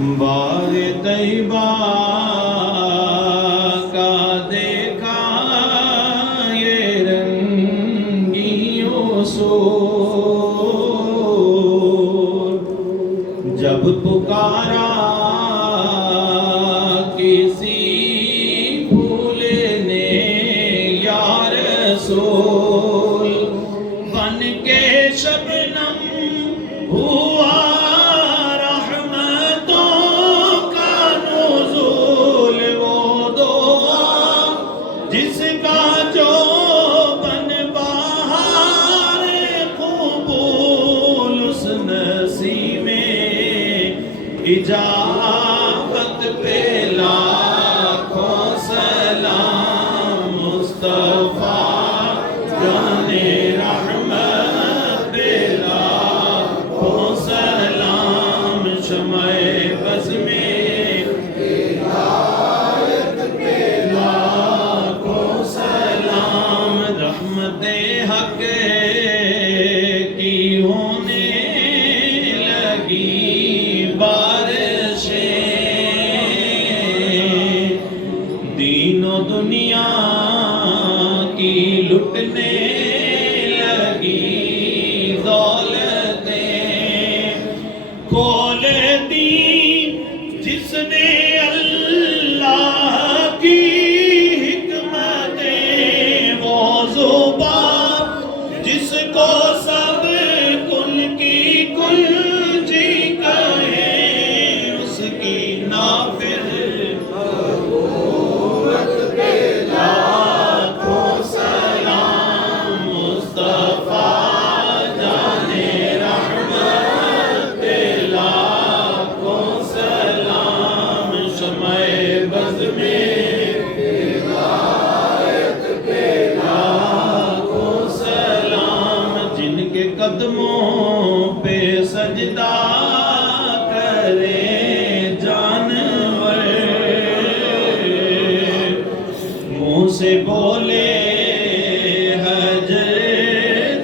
باغ طیبہ کا دیکھا یہ رنگیوں سور، جب پکارا کسی پھول نے یا رسول، بن کے شبنم ہوا جس کا جو بن بہار قبول، اس نسیم اجابت پہ لاکھوں سلام، مصطفیٰ جانے رحمت پہ لاکھوں سلام، شمع بز میں حق کی ہونے لگی بارشیں، دین و دنیا کی لٹنے لگی دولتیں، کھول دی جس نے اللہ کی حکمتیں، وہ زبان جس کو سب کل کی کنجی کہیں، اس کی نافذ حکومت پہ لاکھوں سلام، مصطفیٰ جانے رحمت پہ لاکھوں سلام، شمع بز میں قدموں پہ سجدہ کرے جانور، منہ سے بولے حجر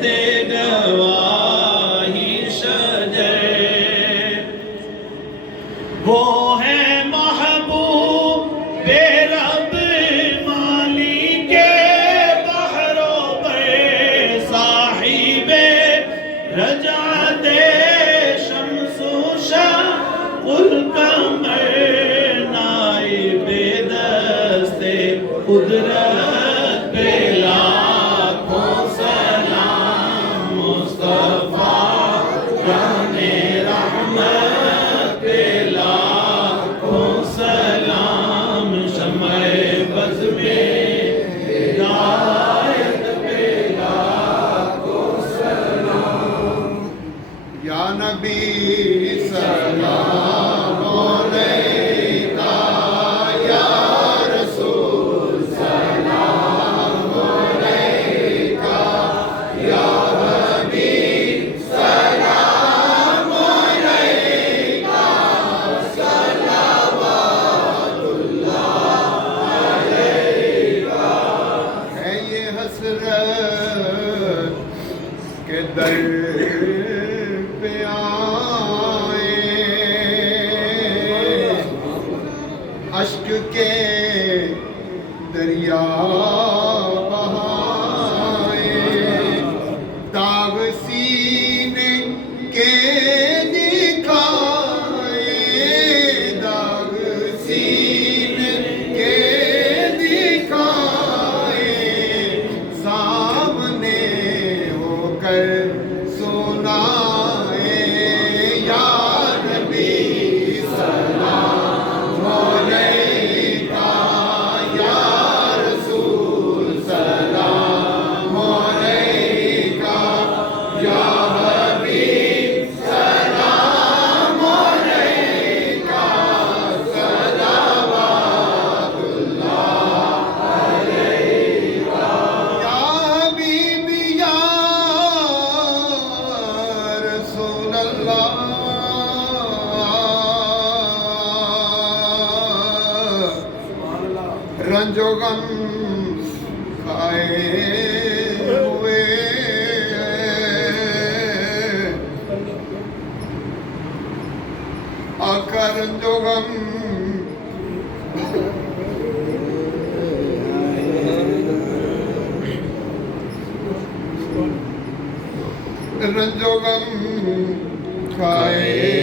دے گواہی شجر، وہ ہے محبوب بے رب مالک بحر و بر، صاحب رجعت شمس و شق القمر، نائب دست قدرت پہ لاکھوں سلام، مصطفیٰ جانے رحمت پہ لاکھوں سلام، شمع بز میں نبی سلام علیکہ، یا رسول سلام علیکہ، یا حبیب سلام علیکہ، صلوات اللہ علیکہ۔ ہے یہ حسرت کے در پہ آئے، اشک کے دریا بہائے، داغ سینے کے دکھائے، داغ سینے کے دکھائے، سامنے ہو کر سنائے، یا نبی سلام علیکہ، یا رسول سلام علیکہ، یا حبیب سلام علیکہ، صلوات اللہ علیکہ، یا حبیب یا رسول اللہ، رنج و غم کھائے ہوئے آکر جوگم رنجوگم کھائے